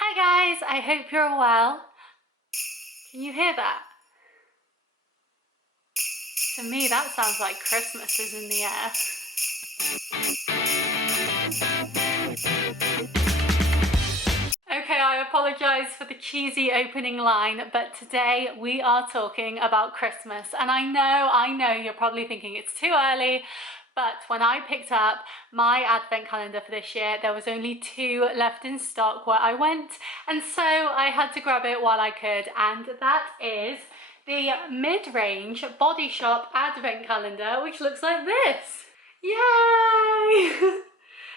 Hi guys, I hope you're well. Can you hear that? To me that sounds like Christmas is in the air. Okay, I apologise for the cheesy opening line, but today we are talking about Christmas. And I know you're probably thinking it's too early, but when I picked up my advent calendar for this year, there was only 2 left in stock where I went, and so I had to grab it while I could, and that is the mid-range Body Shop advent calendar, which looks like this. Yay!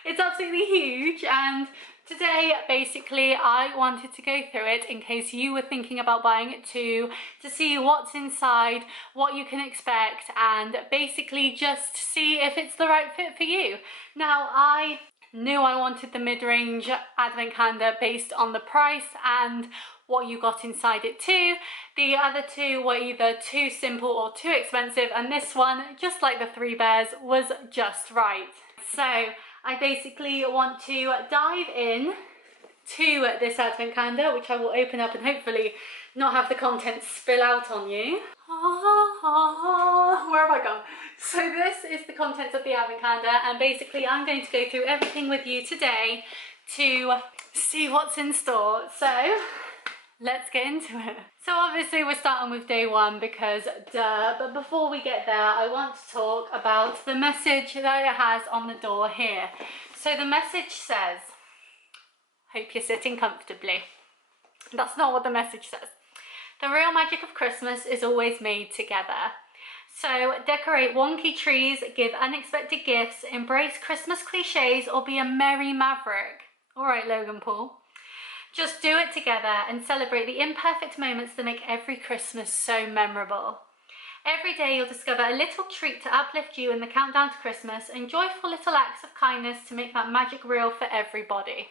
It's absolutely huge, and today basically I wanted to go through it in case you were thinking about buying it too, to see what's inside, what you can expect, and basically just see if it's the right fit for you. Now, I knew I wanted the mid-range advent calendar based on the price and what you got inside it too. The other two were either too simple or too expensive, and this one, just like the 3 bears, was just right. So I basically want to dive in to this advent calendar, which I will open up and hopefully not have the contents spill out on you. Where have I gone? So this is the contents of the advent calendar, and basically I'm going to go through everything with you today to see what's in store. So let's get into it. So obviously we're starting with day 1 because duh, but before we get there I want to talk about the message that it has on the door here. So the message says, hope you're sitting comfortably. That's not what the message says. The real magic of Christmas is always made together. So decorate wonky trees, give unexpected gifts, embrace Christmas cliches, or be a merry maverick. All right, Logan Paul. Just do it together and celebrate the imperfect moments that make every Christmas so memorable. Every day you'll discover a little treat to uplift you in the countdown to Christmas, and joyful little acts of kindness to make that magic real for everybody.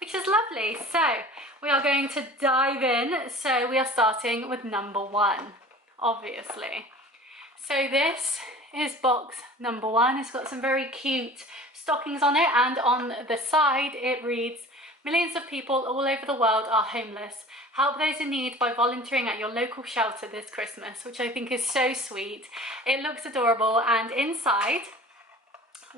Which is lovely. So we are going to dive in. So we are starting with number 1, obviously. So this is box number 1. It's got some very cute stockings on it, and on the side it reads, millions of people all over the world are homeless. Help those in need by volunteering at your local shelter this Christmas, which I think is so sweet. It looks adorable, and inside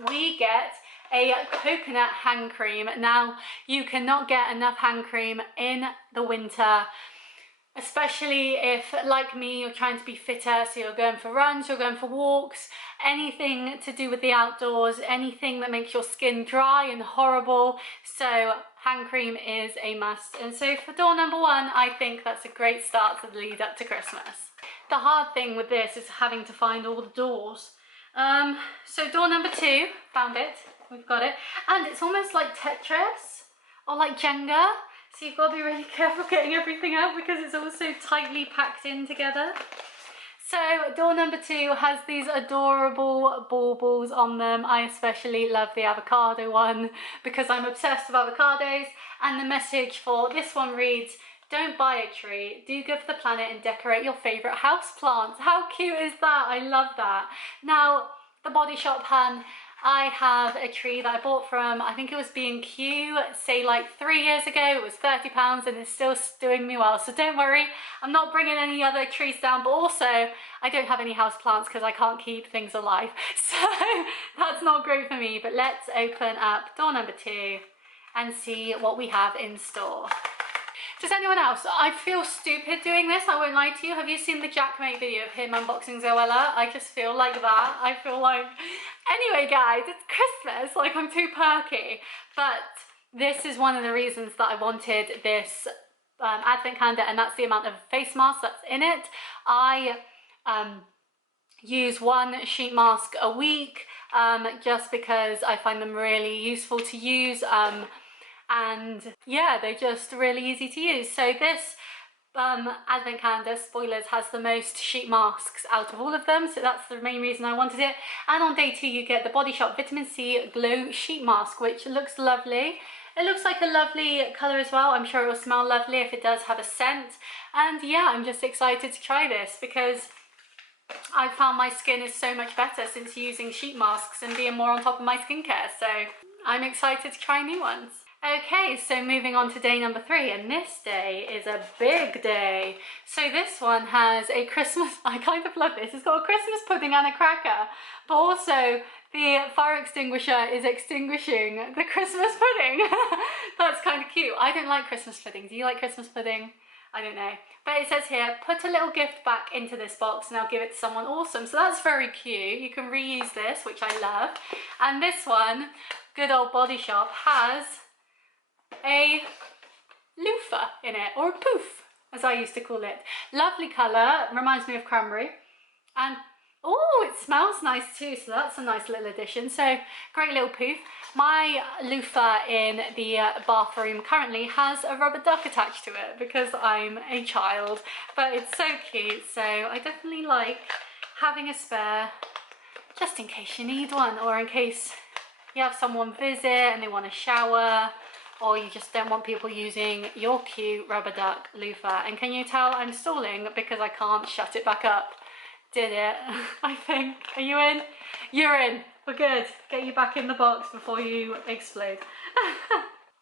we get a coconut hand cream. Now, you cannot get enough hand cream in the winter, especially if, like me, you're trying to be fitter, so you're going for runs, you're going for walks, anything to do with the outdoors, anything that makes your skin dry and horrible. So hand cream is a must. And so for door number 1, I think that's a great start to the lead up to Christmas. The hard thing with this is having to find all the doors. So door number 2, found it, we've got it. And it's almost like Tetris or like Jenga. So you've got to be really careful getting everything out because it's all so tightly packed in together. So door number 2 has these adorable baubles on them. I especially love the avocado one because I'm obsessed with avocados. And the message for this one reads, don't buy a tree, do good for the planet and decorate your favourite house plants. How cute is that? I love that. Now, the Body Shop hun, I have a tree that I bought from, I think it was B&Q, say like 3 years ago. It was £30 and it's still doing me well. So don't worry, I'm not bringing any other trees down, but also I don't have any house plants because I can't keep things alive. So that's not great for me, but let's open up door number 2 and see what we have in store. Does anyone else? I feel stupid doing this, I won't lie to you. Have you seen the Jackmate video of him unboxing Zoella? I just feel like that. I feel like... Anyway guys, it's Christmas, like I'm too perky. But this is one of the reasons that I wanted this advent calendar, and that's the amount of face masks that's in it. I use 1 sheet mask a week just because I find them really useful to use. And yeah, they're just really easy to use. So this advent calendar, spoilers, has the most sheet masks out of all of them, so that's the main reason I wanted it. And on day 2 you get the Body Shop Vitamin C Glow Sheet Mask, which looks lovely. It looks like a lovely colour as well. I'm sure it will smell lovely if it does have a scent. And yeah, I'm just excited to try this because I found my skin is so much better since using sheet masks and being more on top of my skincare. So I'm excited to try new ones. Okay, so moving on to day number 3, and this day is a big day. So this one has a Christmas, I kind of love this, it's got a Christmas pudding and a cracker, but also the fire extinguisher is extinguishing the Christmas pudding. That's kind of cute. I don't like Christmas pudding. Do you like Christmas pudding? I don't know. But it says here, put a little gift back into this box and I'll give it to someone awesome. So that's very cute. You can reuse this, which I love. And this one, good old Body Shop, has a loofah in it, or a poof, as I used to call it. Lovely colour, reminds me of cranberry. And oh, it smells nice too, so that's a nice little addition. So great little poof. My loofah in the bathroom currently has a rubber duck attached to it because I'm a child, but it's so cute. So I definitely like having a spare just in case you need one, or in case you have someone visit and they want a shower, or you just don't want people using your cute rubber duck loofah. And can you tell I'm stalling because I can't shut it back up? Did it, I think. Are you in? You're in. We're good. Get you back in the box before you explode.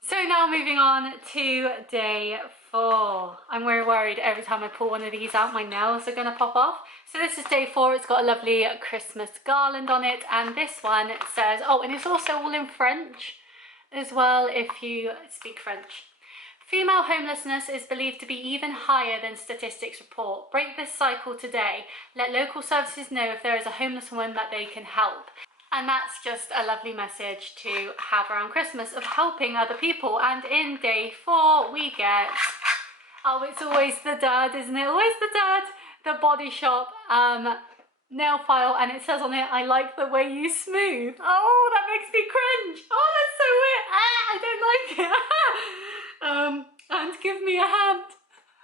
So now moving on to day 4. I'm very worried every time I pull one of these out, my nails are going to pop off. So this is day 4. It's got a lovely Christmas garland on it. And this one says, oh, and it's also all in French as well if you speak French. Female homelessness is believed to be even higher than statistics report. Break this cycle today. Let local services know if there is a homeless woman that they can help. And that's just a lovely message to have around Christmas, of helping other people. And in day 4 we get, oh, it's always the dad, isn't it? Always the dad. The Body Shop nail file, and it says on it, I like the way you smooth. Oh, that makes me cringe. Oh, that's so weird. Ah, I don't like it. And give me a hand.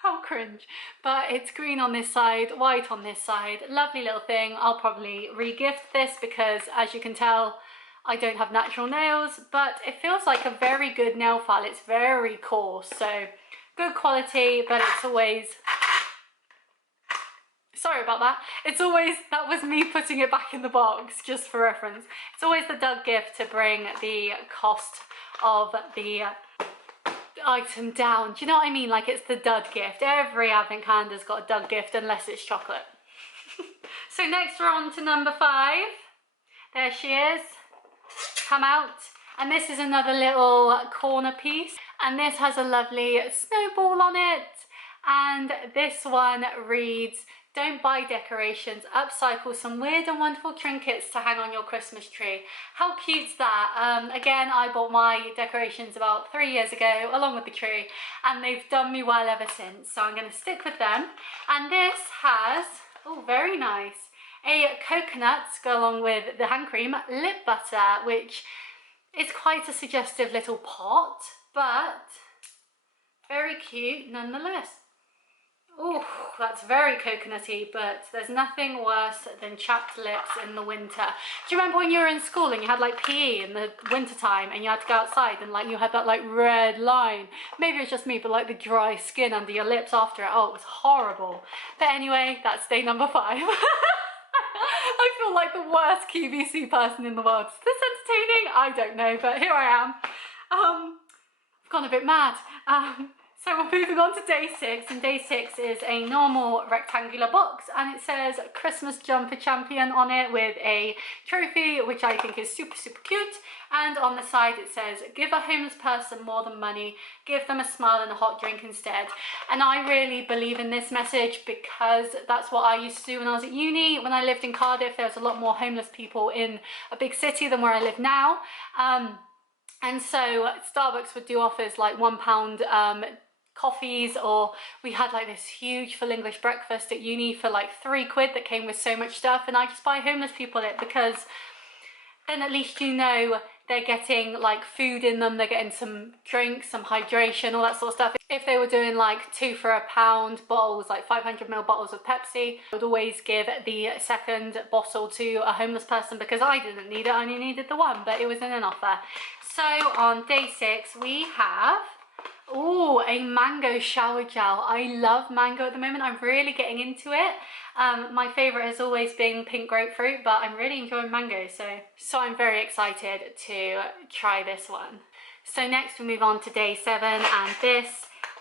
How cringe. But it's green on this side, white on this side. Lovely little thing. I'll probably re-gift this because, as you can tell, I don't have natural nails, but it feels like a very good nail file. It's very coarse, so good quality, but it's always, sorry about that. It's always, that was me putting it back in the box, just for reference. It's always the dud gift to bring the cost of the item down. Do you know what I mean? Like, it's the dud gift. Every advent calendar's got a dud gift unless it's chocolate. So next we're on to number 5. There she is. Come out. And this is another little corner piece. And this has a lovely snowball on it. And this one reads, don't buy decorations, upcycle some weird and wonderful trinkets to hang on your Christmas tree. How cute's that? Again, I bought my decorations about 3 years ago along with the tree, and they've done me well ever since, so I'm going to stick with them. And this has, oh, very nice, a coconut to go along with the hand cream, lip butter, which is quite a suggestive little pot, but very cute nonetheless. Oh, that's very coconutty, but there's nothing worse than chapped lips in the winter. Do you remember when you were in school and you had like PE in the winter time and you had to go outside and like you had that like red line? Maybe it was just me, but like the dry skin under your lips after it. Oh, it was horrible. But anyway, that's day number 5. I feel like the worst QVC person in the world. Is this entertaining? I don't know, but here I am. I've gone a bit mad. So we're moving on to day 6, and day 6 is a normal rectangular box, and it says Christmas Jumper Champion on it with a trophy, which I think is super, super cute. And on the side it says, give a homeless person more than money, give them a smile and a hot drink instead. And I really believe in this message because that's what I used to do when I was at uni. When I lived in Cardiff, there was a lot more homeless people in a big city than where I live now. And so Starbucks would do offers like £1 coffees, or we had like this huge full English breakfast at uni for like £3 that came with so much stuff, and I just buy homeless people it because then at least you know they're getting like food in them, they're getting some drinks, some hydration, all that sort of stuff. If they were doing like 2 for £1 bottles, like 500ml bottles of Pepsi, I would always give the second bottle to a homeless person because I didn't need it, I only needed the one, but it was in an offer. So on day 6 we have, oh, a mango shower gel. I love mango at the moment. I'm really getting into it. My favourite has always been pink grapefruit, but I'm really enjoying mango, so I'm very excited to try this one. So next we move on to day 7, and this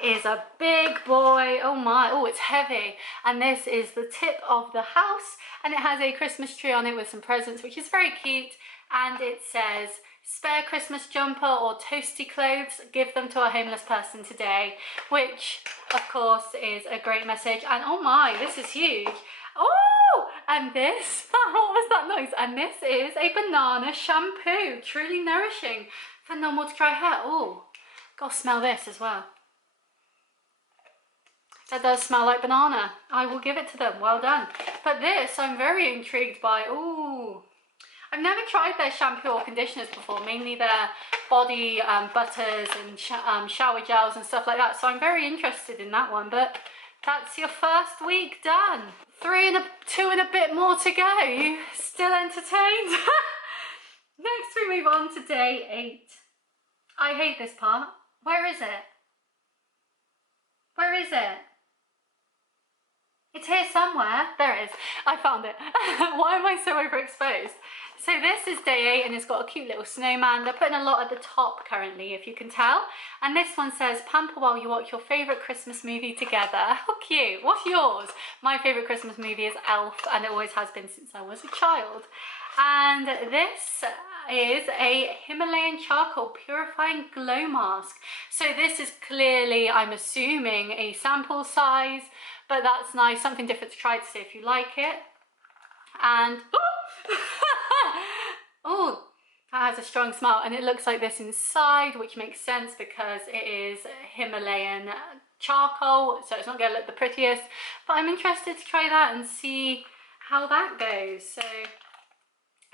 is a big boy. Oh my, oh, it's heavy. And this is the tip of the house, and it has a Christmas tree on it with some presents, which is very cute. And it says, spare Christmas jumper or toasty clothes, give them to a homeless person today, which of course is a great message. And oh my, this is huge. Oh, and this, what was that noise? And this is a banana shampoo, truly nourishing for normal to dry hair. Oh, gotta smell this as well. That does smell like banana. I will give it to them, well done. But this I'm very intrigued by. Ooh, I've never tried their shampoo or conditioners before, mainly their body butters and shower gels and stuff like that. So I'm very interested in that one, but that's your first week done. 2 and a bit more to go. You still entertained? Next we move on to day 8. I hate this part. Where is it? Where is it? It's here somewhere. There it is. I found it. Why am I so overexposed? So this is day 8, and it's got a cute little snowman. They're putting a lot at the top currently, if you can tell. And this one says, pamper while you watch your favourite Christmas movie together. How cute. What's yours? My favourite Christmas movie is Elf, and it always has been since I was a child. And this is a Himalayan charcoal purifying glow mask. So this is clearly, I'm assuming, a sample size, but that's nice, something different to try to see if you like it. And oh, that has a strong smell, and it looks like this inside, which makes sense because it is Himalayan charcoal, so it's not going to look the prettiest, but I'm interested to try that and see how that goes. So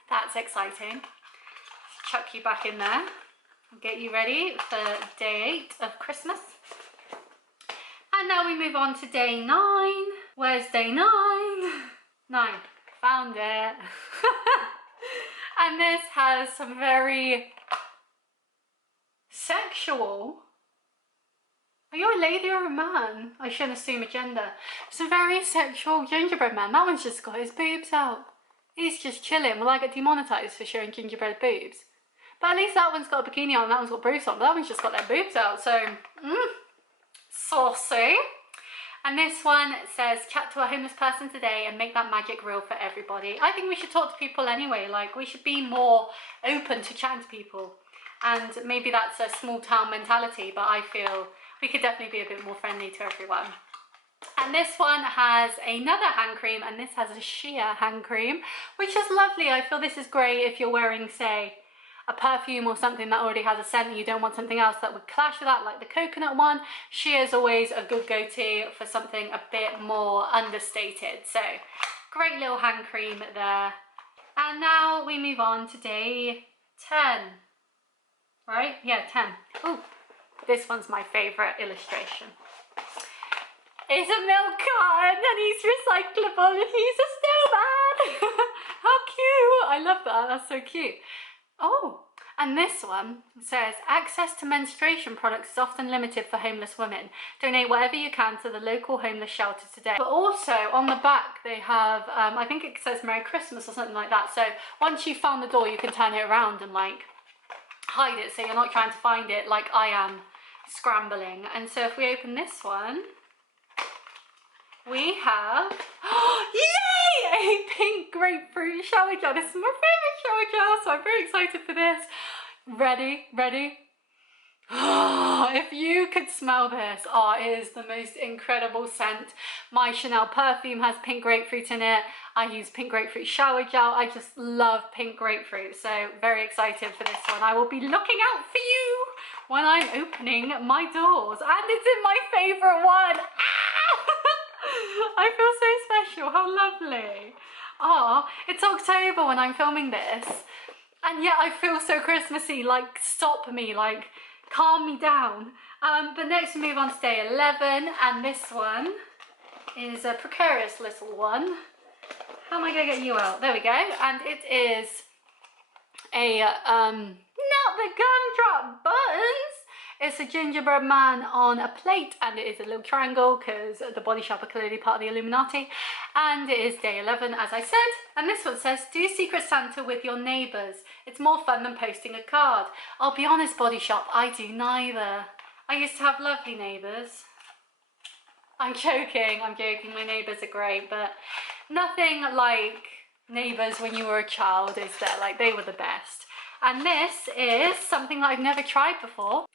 that's exciting. Chuck you back in there and get you ready for day 8 of Christmas. And now we move on to day 9. Where's day 9? 9. Found it. And this has some very sexual. Are you a lady or a man? I shouldn't assume a gender. Some very sexual gingerbread man. That one's just got his boobs out. He's just chilling. Will I get demonetised for showing gingerbread boobs? But at least that one's got a bikini on, that one's got boobs on, but that one's just got their boobs out, so saucy. And this one says, chat to a homeless person today and make that magic real for everybody. I think we should talk to people anyway, like we should be more open to chatting to people. And maybe that's a small town mentality, but I feel we could definitely be a bit more friendly to everyone. And this one has another hand cream, and this has a sheer hand cream, which is lovely. I feel this is great if you're wearing, say, a perfume or something that already has a scent and you don't want something else that would clash with that, like the coconut one. Sheer is always a good go-to for something a bit more understated. So great little hand cream there. And now we move on to day 10. Right? Yeah, 10. Ooh, this one's my favourite illustration. It's a milk carton and he's recyclable and he's a snowman. How cute. I love that. That's so cute. Oh, and this one says, access to menstruation products is often limited for homeless women. Donate whatever you can to the local homeless shelter today. But also on the back they have, I think it says Merry Christmas or something like that. So once you've found the door, you can turn it around and like hide it so you're not trying to find it like I am scrambling. And so if we open this one, we have, yay, a pink grapefruit shower gel. This is my favourite shower gel, so I'm very excited for this. Ready, ready? If you could smell this, oh, it is the most incredible scent. My Chanel perfume has pink grapefruit in it. I use pink grapefruit shower gel. I just love pink grapefruit, so very excited for this one. I will be looking out for you when I'm opening my doors, and it's in my favourite one. I feel so special, how lovely. Oh, it's October when I'm filming this, and yet I feel so Christmassy, like stop me, like calm me down. But next we move on to day 11, and this one is a precarious little one. How am I going to get you out? There we go. And it is a, not the gumdrop buttons, It's a gingerbread man on a plate, and it is a little triangle because the Body Shop are clearly part of the Illuminati. And it is day 11, as I said. And this one says, do Secret Santa with your neighbours. It's more fun than posting a card. I'll be honest, Body Shop, I do neither. I used to have lovely neighbours. I'm joking, my neighbours are great, but nothing like neighbours when you were a child, is there? Like, they were the best. And this is something that I've never tried before,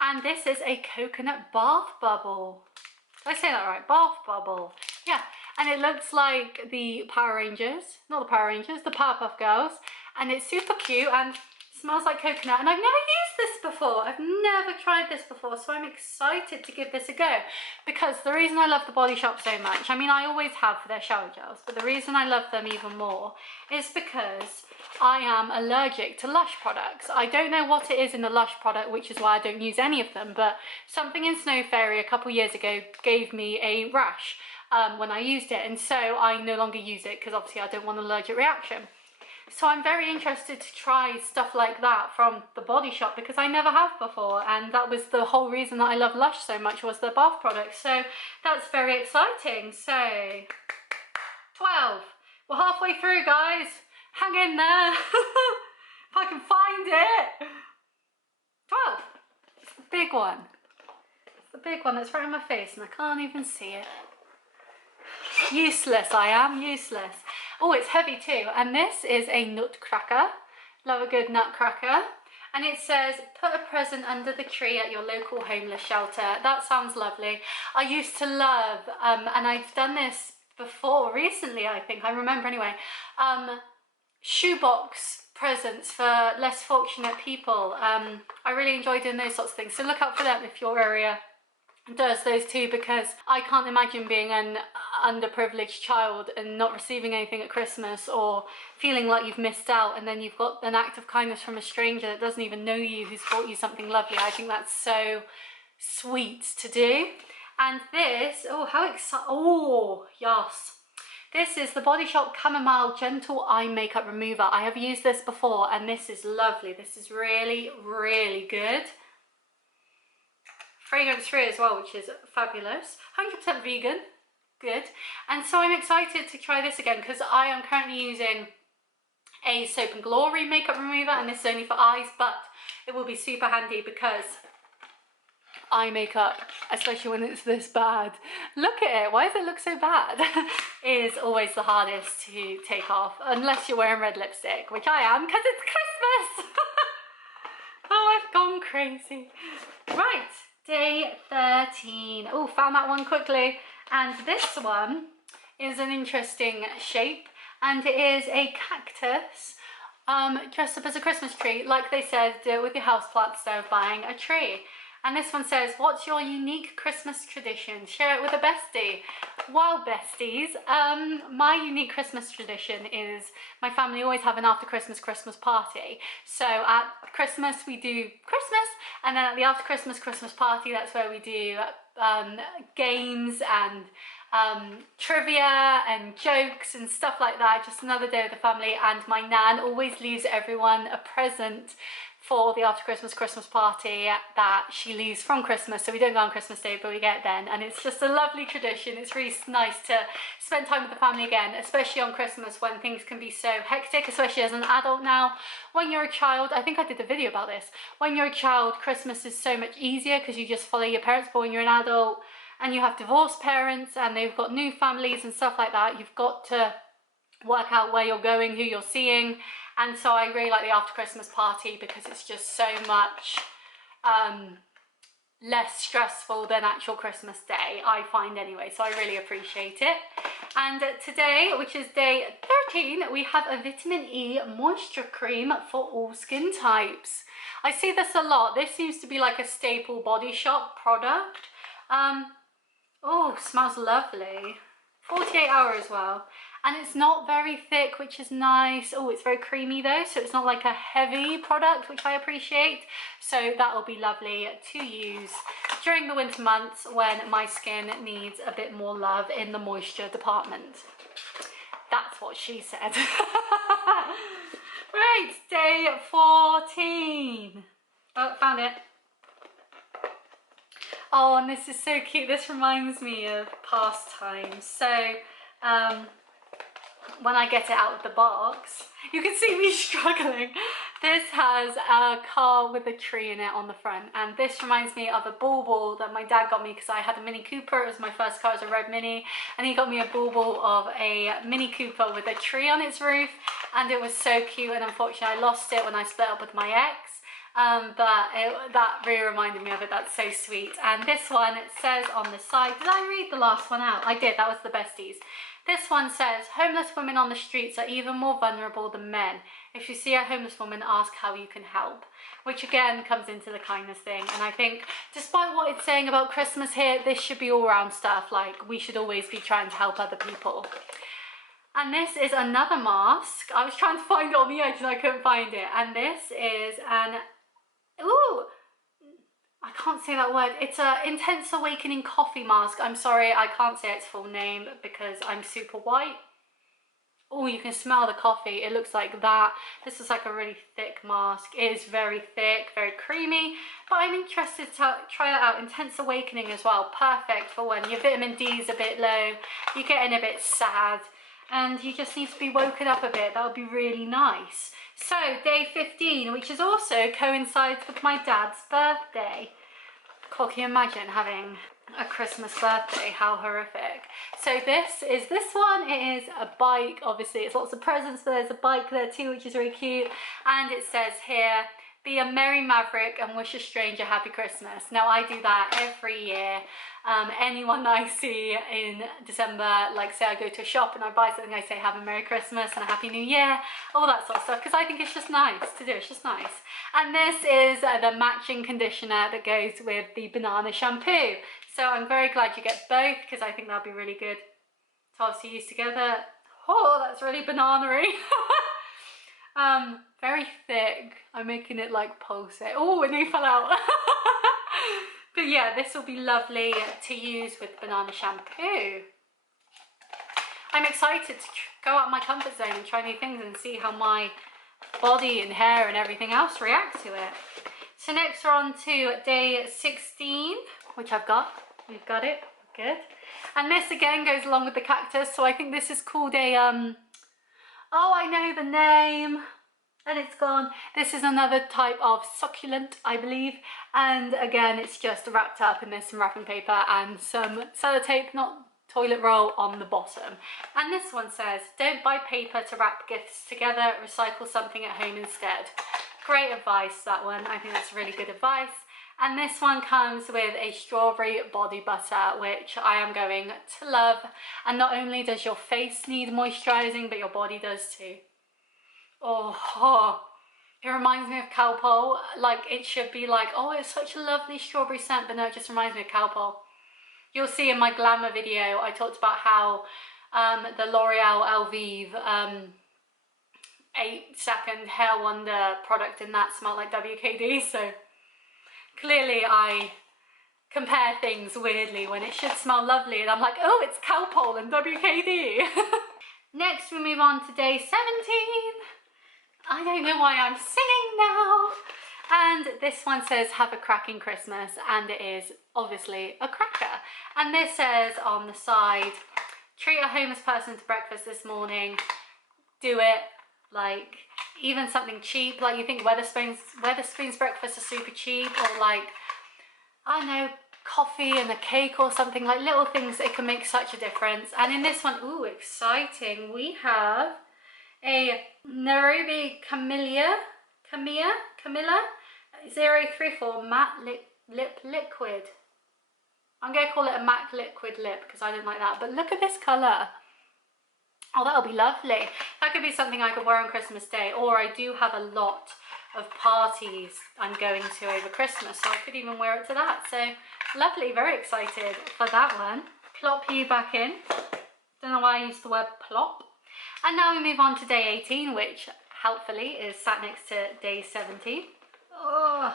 and this is a coconut bath bubble. Did I say that right? Bath bubble. Yeah, and it looks like the Power Rangers, not the Power Rangers, the Powerpuff Girls, and it's super cute and smells like coconut, and I've never used this before. I've never tried this before, so I'm excited to give this a go, because the reason I love the Body Shop so much, I mean, I always have for their shower gels, but the reason I love them even more is because I am allergic to Lush products. I don't know what it is in the Lush product, which is why I don't use any of them, but something in Snow Fairy a couple years ago gave me a rash when I used it, and so I no longer use it because obviously I don't want an allergic reaction. So I'm very interested to try stuff like that from the Body Shop, because I never have before, and that was the whole reason that I love Lush so much, was their bath products. So that's very exciting. So 12. We're halfway through, guys. Hang in there. If I can find it. 12. It's the big one. It's the big one that's right in my face and I can't even see it. Useless, I am useless. Oh, it's heavy too. And this is a Nutcracker. Love a good Nutcracker. And it says, put a present under the tree at your local homeless shelter. That sounds lovely. I used to love, and I've done this before recently, I think, I remember anyway, shoebox presents for less fortunate people. I really enjoy doing those sorts of things. So look out for them if your area does those too, because I can't imagine being an underprivileged child and not receiving anything at Christmas, or feeling like you've missed out, and then you've got an act of kindness from a stranger that doesn't even know you, who's bought you something lovely. I think that's so sweet to do. And this, oh, how exciting. Oh, yes. This is the Body Shop Chamomile Gentle Eye Makeup Remover. I have used this before and this is lovely. This is really, really good. Fragrance free as well, which is fabulous. 100% vegan, good. And so I'm excited to try this again, because I am currently using a Soap and Glory makeup remover, and this is only for eyes, but it will be super handy because eye makeup, especially when it's this bad, look at it, why does it look so bad, is always the hardest to take off, unless you're wearing red lipstick, which I am, because it's Christmas. Oh, I've gone crazy. Right. Day 13. Oh, found that one quickly. And this one is an interesting shape, and it is a cactus dressed up as a Christmas tree. Like they said, do it with your houseplant instead of buying a tree. And this one says, what's your unique Christmas tradition? Share it with a bestie. Well, besties, my unique Christmas tradition is my family always have an after Christmas party. So at Christmas we do Christmas, and then at the after Christmas party, that's where we do games and trivia and jokes and stuff like that. Just another day with the family, and my nan always leaves everyone a present for the after Christmas party that she leaves from Christmas. So we don't go on Christmas Day, but we get it then, and it's just a lovely tradition. It's really nice to spend time with the family again, especially on Christmas when things can be so hectic, especially as an adult now. When you're a child, I think I did a video about this, when you're a child, Christmas is so much easier because you just follow your parents, but when you're an adult and you have divorced parents and they've got new families and stuff like that, you've got to work out where you're going, who you're seeing. And so I really like the after Christmas party because it's just so much less stressful than actual Christmas Day, I find anyway, so I really appreciate it. And today, which is day 13, we have a vitamin E moisture cream for all skin types. I see this a lot. This seems to be like a staple Body Shop product. Oh, smells lovely. 48 hour as well, and it's not very thick, which is nice. Oh, it's very creamy though, so it's not like a heavy product, which I appreciate. So that will be lovely to use during the winter months when my skin needs a bit more love in the moisture department. That's what she said. Right, day 14. Oh, found it. Oh, and this is so cute. This reminds me of past times. So, when I get it out of the box, you can see me struggling. This has a car with a tree in it on the front, and this reminds me of a bauble that my dad got me because I had a Mini Cooper. It was my first car, it was a red Mini, and he got me a bauble of a Mini Cooper with a tree on its roof, and it was so cute. And unfortunately I lost it when I split up with my ex. That really reminded me of it. That's so sweet. And this one, it says on the side, did I read the last one out? I did, that was the besties. This one says, homeless women on the streets are even more vulnerable than men. If you see a homeless woman, ask how you can help. Which again comes into the kindness thing. And I think despite what it's saying about Christmas here, this should be all around stuff. Like, we should always be trying to help other people. And this is another mask. I was trying to find it on the edge and I couldn't find it. And this is an, ooh, I can't say that word. It's a Intense Awakening coffee mask. I'm sorry, I can't say its full name because I'm super white. Oh, you can smell the coffee. It looks like that. This is like a really thick mask. It is very thick, very creamy, but I'm interested to try that out. Intense Awakening as well. Perfect for when your vitamin D is a bit low, you're getting a bit sad, and you just need to be woken up a bit. That would be really nice. So day 15, which is also coincides with my dad's birthday. God, can you imagine having a Christmas birthday? How horrific. So this one. It is a bike. Obviously it's lots of presents, but there's a bike there too, which is really cute. And it says here, be a merry maverick and wish a stranger happy Christmas. Now I do that every year. Anyone that I see in December, like say I go to a shop and I buy something, I say have a Merry Christmas and a Happy New Year, all that sort of stuff, because I think it's just nice to do. It's just nice. And this is the matching conditioner that goes with the banana shampoo. So I'm very glad you get both because I think that'll be really good to obviously use together. Oh, that's really banana-y. Very thick. I'm making it like pulsate. Oh, it nearly fell out. But yeah, this will be lovely to use with banana shampoo. I'm excited to go out of my comfort zone and try new things and see how my body and hair and everything else react to it. So next we're on to day 16, which I've got. We've got it. Good. And this again goes along with the cactus. So I think this is called a, oh, I know the name. And it's gone. This is another type of succulent, I believe. And again, it's just wrapped up in this some wrapping paper and some sellotape, not toilet roll, on the bottom. And this one says, don't buy paper to wrap gifts together, recycle something at home instead. Great advice, that one. I think that's really good advice. And this one comes with a strawberry body butter, which I am going to love. And not only does your face need moisturising, but your body does too. Oh, it reminds me of Cowpole. Like, it should be like, oh, it's such a lovely strawberry scent, but no, it just reminds me of Cowpole. You'll see in my glamour video, I talked about how the L'Oreal Elvive 8-second hair wonder product in that smelled like WKD, so clearly I compare things weirdly when it should smell lovely, and I'm like, oh, it's Cowpole and WKD. Next we move on to day 17. I don't know why I'm singing now. And this one says, have a cracking Christmas, and it is obviously a cracker. And this says on the side, treat a homeless person to breakfast this morning. Do it. Like, even something cheap, like you think Wetherspoon's breakfast is super cheap, or like, I don't know, coffee and a cake or something, like little things, it can make such a difference. And in this one, ooh, exciting, we have a Nairobi Camilla 034 matte lip liquid. I'm going to call it a matte liquid lip because I don't like that, but look at this colour. Oh, that'll be lovely. That could be something I could wear on Christmas Day, or I do have a lot of parties I'm going to over Christmas, so I could even wear it to that. So lovely, very excited for that one. Plop you back in. Don't know why I used the word plop. And now we move on to day 18, which helpfully is sat next to day 17. Oh.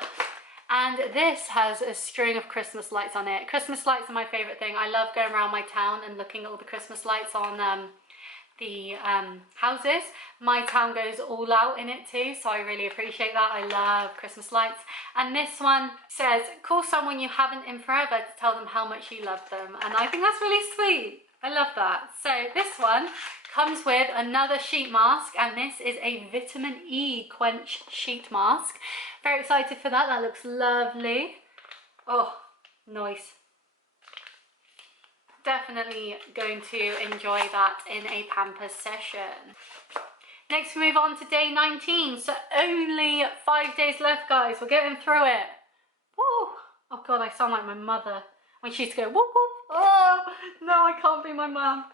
And this has a string of Christmas lights on it. Christmas lights are my favourite thing. I love going around my town and looking at all the Christmas lights on the houses. My town goes all out in it too, so I really appreciate that. I love Christmas lights. And this one says, call someone you haven't in forever to tell them how much you love them. And I think that's really sweet. I love that. So this one comes with another sheet mask, and this is a vitamin E quench sheet mask. Very excited for that. That looks lovely. Oh, nice. Definitely going to enjoy that in a Pampers session. Next we move on to day 19. So only 5 days left, guys. We're getting through it. Woo! Oh God, I sound like my mother when she used to go whoop whoop. Oh no, I can't be my mum.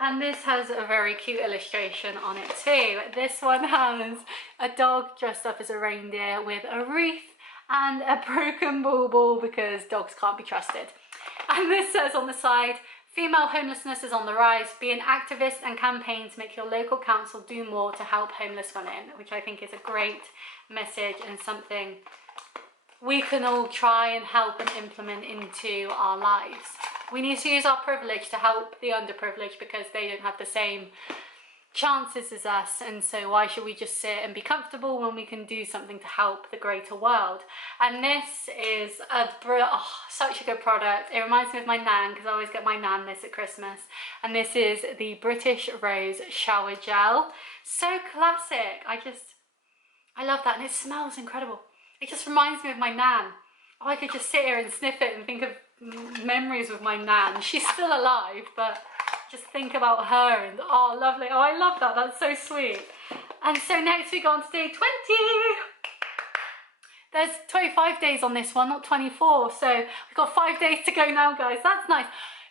And this has a very cute illustration on it too. This one has a dog dressed up as a reindeer with a wreath and a broken bauble because dogs can't be trusted. And this says on the side, female homelessness is on the rise. Be an activist and campaign to make your local council do more to help homeless women, which I think is a great message and something we can all try and help and implement into our lives. We need to use our privilege to help the underprivileged because they don't have the same chances as us, and so why should we just sit and be comfortable when we can do something to help the greater world? And this is such a good product. It reminds me of my nan because I always get my nan this at Christmas, and this is the British Rose Shower Gel. So classic. I love that, and it smells incredible. It just reminds me of my nan. Oh, I could just sit here and sniff it and think of memories with my nan. She's still alive, but just think about her and oh, lovely. Oh, I love that. That's so sweet. And so next we go on to day 20. There's 25 days on this one, not 24. So we've got 5 days to go now, guys. That's nice.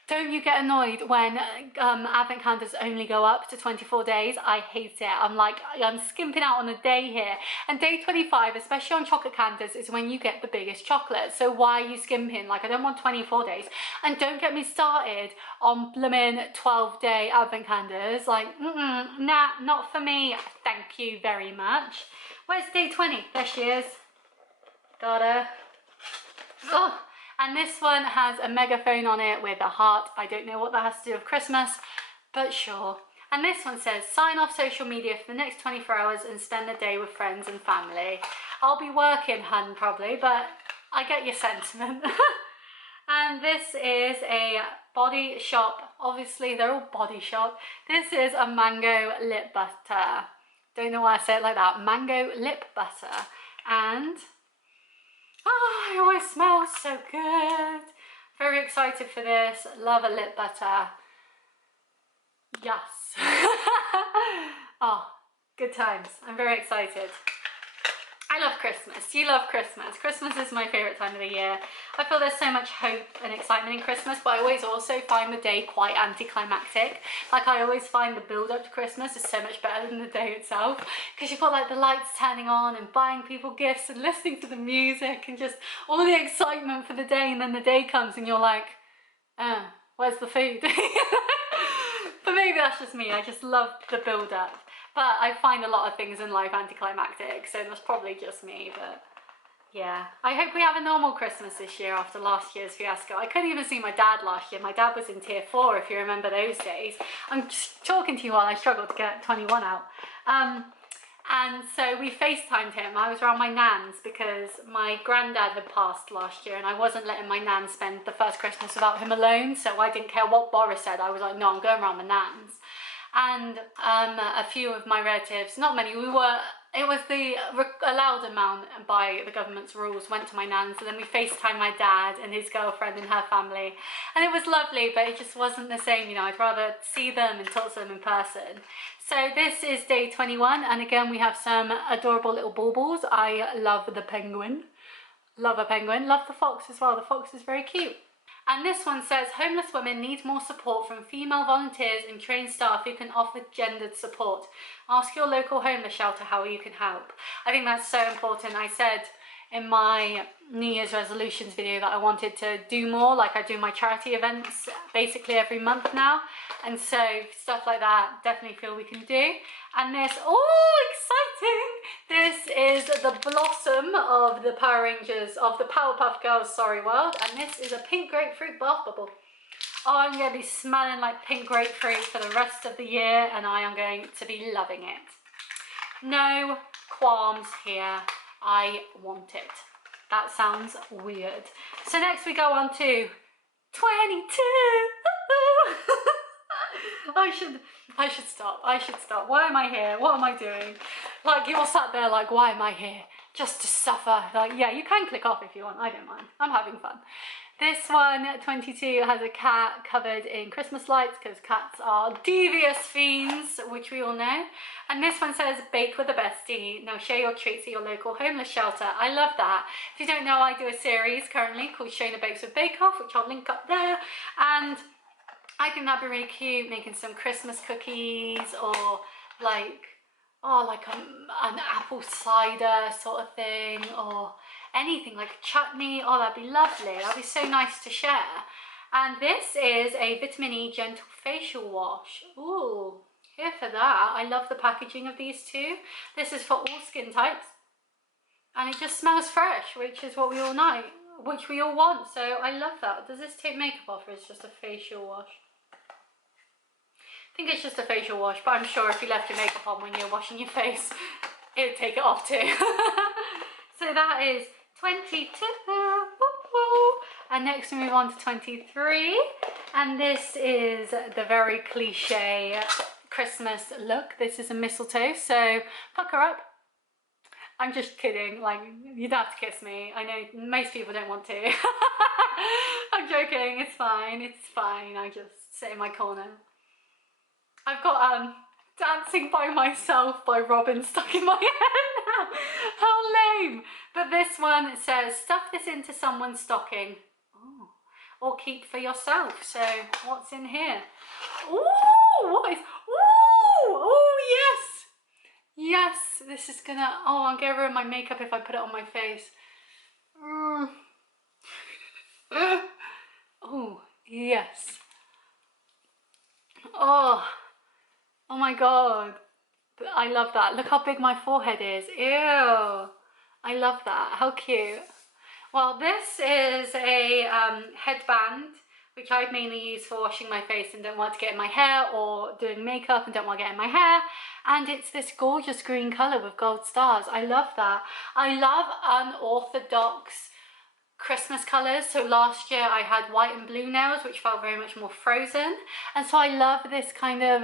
Don't you get annoyed when advent calendars only go up to 24 days? I hate it. I'm like, I'm skimping out on a day here. And day 25, especially on chocolate calendars, is when you get the biggest chocolate. So why are you skimping? Like, I don't want 24 days. And don't get me started on blooming 12-day advent calendars. Like, nah, not for me. Thank you very much. Where's day 20? There she is. Got her. Oh. And this one has a megaphone on it with a heart. I don't know what that has to do with Christmas, but sure. And this one says, sign off social media for the next 24 hours and spend the day with friends and family. I'll be working, hun, probably, but I get your sentiment. And this is a Body Shop. Obviously, they're all Body Shop. This is a mango lip butter. Don't know why I say it like that. Mango lip butter. And oh, it always smells so good. Very excited for this. Love a lip butter. Yes. Oh, good times. I'm very excited. I love Christmas. You love Christmas. Christmas is my favourite time of the year. I feel there's so much hope and excitement in Christmas, but I always also find the day quite anticlimactic. Like, I always find the build up to Christmas is so much better than the day itself, because you've got like the lights turning on and buying people gifts and listening to the music and just all the excitement for the day, and then the day comes and you're like, oh, where's the food? But maybe that's just me. I just love the build up. But I find a lot of things in life anticlimactic, so that's probably just me, but yeah. I hope we have a normal Christmas this year after last year's fiasco. I couldn't even see my dad last year. My dad was in tier 4, if you remember those days. I'm just talking to you while I struggled to get 21 out. And so we FaceTimed him. I was around my nan's because my granddad had passed last year and I wasn't letting my nan spend the first Christmas without him alone, so I didn't care what Boris said. I was like, no, I'm going around my nan's. And a few of my relatives, not many, it was the allowed amount by the government's rules, went to my nan's, and then we FaceTimed my dad and his girlfriend and her family, and it was lovely, but it just wasn't the same, you know. I'd rather see them and talk to them in person. So this is day 21, and again we have some adorable little baubles. I love the penguin, love a penguin, love the fox as well. The fox is very cute. And this one says, homeless women need more support from female volunteers and trained staff who can offer gendered support. Ask your local homeless shelter how you can help. I think that's so important. I said in my New Year's resolutions video that I wanted to do more, like I do my charity events basically every month now. And so stuff like that, definitely feel we can do. And this, oh, exciting! This is the blossom of the Power Rangers, of the Powerpuff Girls, sorry, world. And this is a pink grapefruit bath bubble. Oh, I'm going to be smelling like pink grapefruit for the rest of the year, and I am going to be loving it. No qualms here. I want it. That sounds weird. So next we go on to 22. I should stop. I should stop. Why am I here? What am I doing? Like, you're sat there like, why am I here? Just to suffer. Like, yeah, you can click off if you want. I don't mind. I'm having fun. This one, 22, has a cat covered in Christmas lights because cats are devious fiends, which we all know. And this one says, bake with a bestie. Now share your treats at your local homeless shelter. I love that. If you don't know, I do a series currently called Shona Bakes with Bake Off, which I'll link up there. And I think that'd be really cute, making some Christmas cookies or like, oh, like an apple cider sort of thing, or anything like a chutney. Oh, that'd be lovely. That'd be so nice to share. And this is a Vitamin E Gentle Facial Wash. Ooh, here for that. I love the packaging of these two. This is for all skin types. And it just smells fresh, which is what we all know, which we all want. So I love that. Does this take makeup off, or is it just a facial wash? I think it's just a facial wash, but I'm sure if you left your makeup on when you're washing your face, it would take it off too. So that is 22. And next we move on to 23. And this is the very cliche Christmas look. This is a mistletoe, so pucker up. I'm just kidding, like, you don't have to kiss me. I know most people don't want to. I'm joking, it's fine, I just sit in my corner. I've got Dancing by Myself by Robin stuck in my head now. How lame. But this one says, stuff this into someone's stocking. Oh. Or keep for yourself. So what's in here? Ooh, what is, ooh, oh yes. Yes, this is gonna, oh, I'm gonna ruin my makeup if I put it on my face. Oh, yes. Oh my god, I love that. Look how big my forehead is. Ew, I love that. How cute. Well, this is a headband, which I mainly use for washing my face and don't want to get in my hair, or doing makeup and don't want to get in my hair. And it's this gorgeous green colour with gold stars. I love that. I love unorthodox Christmas colours. So last year I had white and blue nails, which felt very much more frozen. And so I love this kind of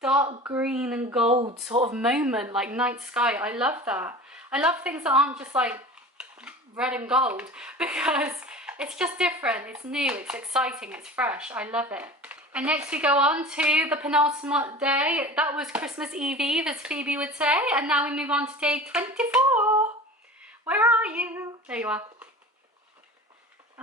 dark green and gold sort of moment, like night sky. I love that. I love things that aren't just like red and gold, because it's just different, it's new, it's exciting, it's fresh. I love it. And next we go on to the penultimate day. That was Christmas Eve, as Phoebe would say. And now we move on to day 24. Where are you? There you are.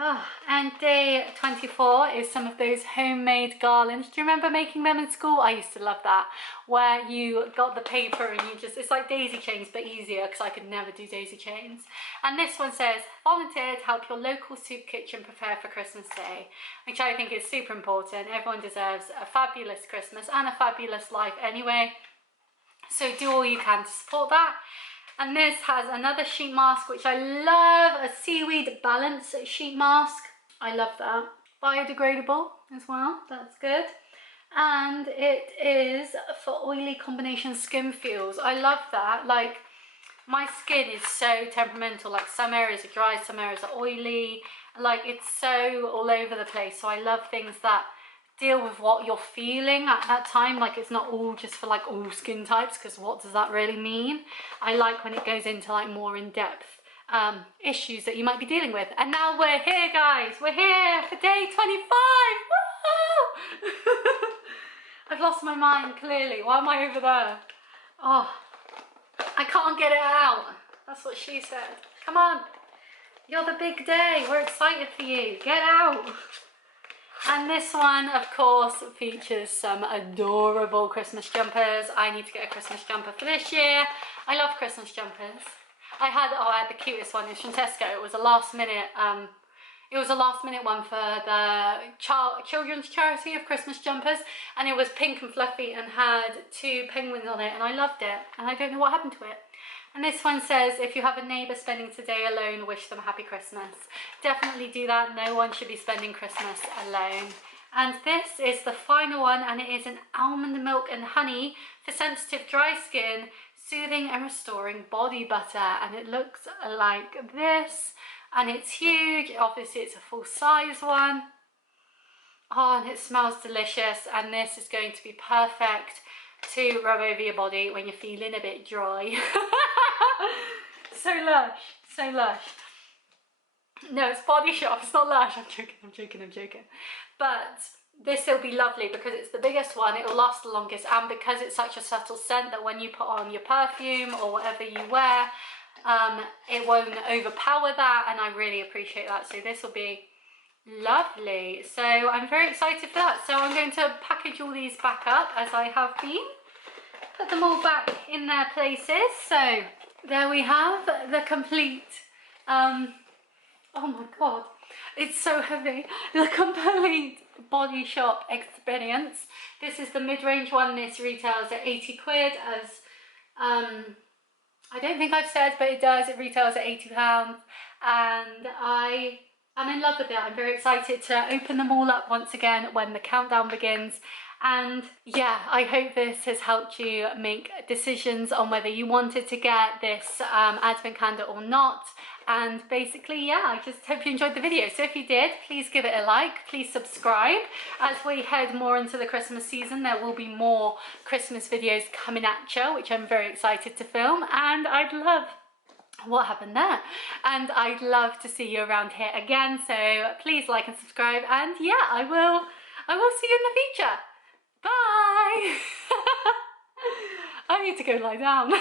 Oh, and day 24 is some of those homemade garlands. Do you remember making them in school? I used to love that, where you got the paper and you just, it's like daisy chains but easier, because I could never do daisy chains. And this one says, volunteer to help your local soup kitchen prepare for Christmas Day, which I think is super important. Everyone deserves a fabulous Christmas and a fabulous life anyway, so do all you can to support that. And this has another sheet mask, which I love, a seaweed balance sheet mask. I love that. Biodegradable as well, that's good. And it is for oily combination skin feels. I love that. Like, my skin is so temperamental. Like, some areas are dry, some areas are oily. Like, it's so all over the place. So I love things that deal with what you're feeling at that time. Like, it's not all just for like all skin types, because what does that really mean? I like when it goes into like more in-depth issues that you might be dealing with. And now we're here, guys, we're here for day 25. I've lost my mind clearly. Why am I over there? Oh, I can't get it out. That's what she said. Come on, you're the big day, we're excited for you, get out. And this one, of course, features some adorable Christmas jumpers. I need to get a Christmas jumper for this year. I love Christmas jumpers. I had the cutest one. It was from Tesco. It was a last minute one for the children's charity of Christmas jumpers, and it was pink and fluffy and had 2 penguins on it, and I loved it. And I don't know what happened to it, And this one says, if you have a neighbour spending today alone, wish them happy Christmas. Definitely do that. No one should be spending Christmas alone. And this is the final one, and it is an almond milk and honey for sensitive dry skin, soothing and restoring body butter. And it looks like this, and it's huge. Obviously it's a full size one. Oh, and it smells delicious, and this is going to be perfect to rub over your body when you're feeling a bit dry. So lush, so lush. No, it's Body Shop, it's not Lush. I'm joking. But this will be lovely because it's the biggest one, it'll last the longest, and because it's such a subtle scent that when you put on your perfume or whatever you wear, it won't overpower that, and I really appreciate that. So this will be lovely. So I'm very excited for that. So I'm going to package all these back up as I have been. Put them all back in their places. So there we have the complete, oh my god, it's so heavy. The complete Body Shop experience. This is the mid-range one. This retails at 80 quid as, I don't think I've said, but it does. It retails at £80, and I am in love with it. I'm very excited to open them all up once again when the countdown begins. And yeah, I hope this has helped you make decisions on whether you wanted to get this advent calendar or not. And basically, yeah, I just hope you enjoyed the video. So if you did, please give it a like, please subscribe. As we head more into the Christmas season, there will be more Christmas videos coming at you, which I'm very excited to film. And I'd love, what happened there? And I'd love to see you around here again. So please like and subscribe. And yeah, I will see you in the future. Bye! I need to go lie down.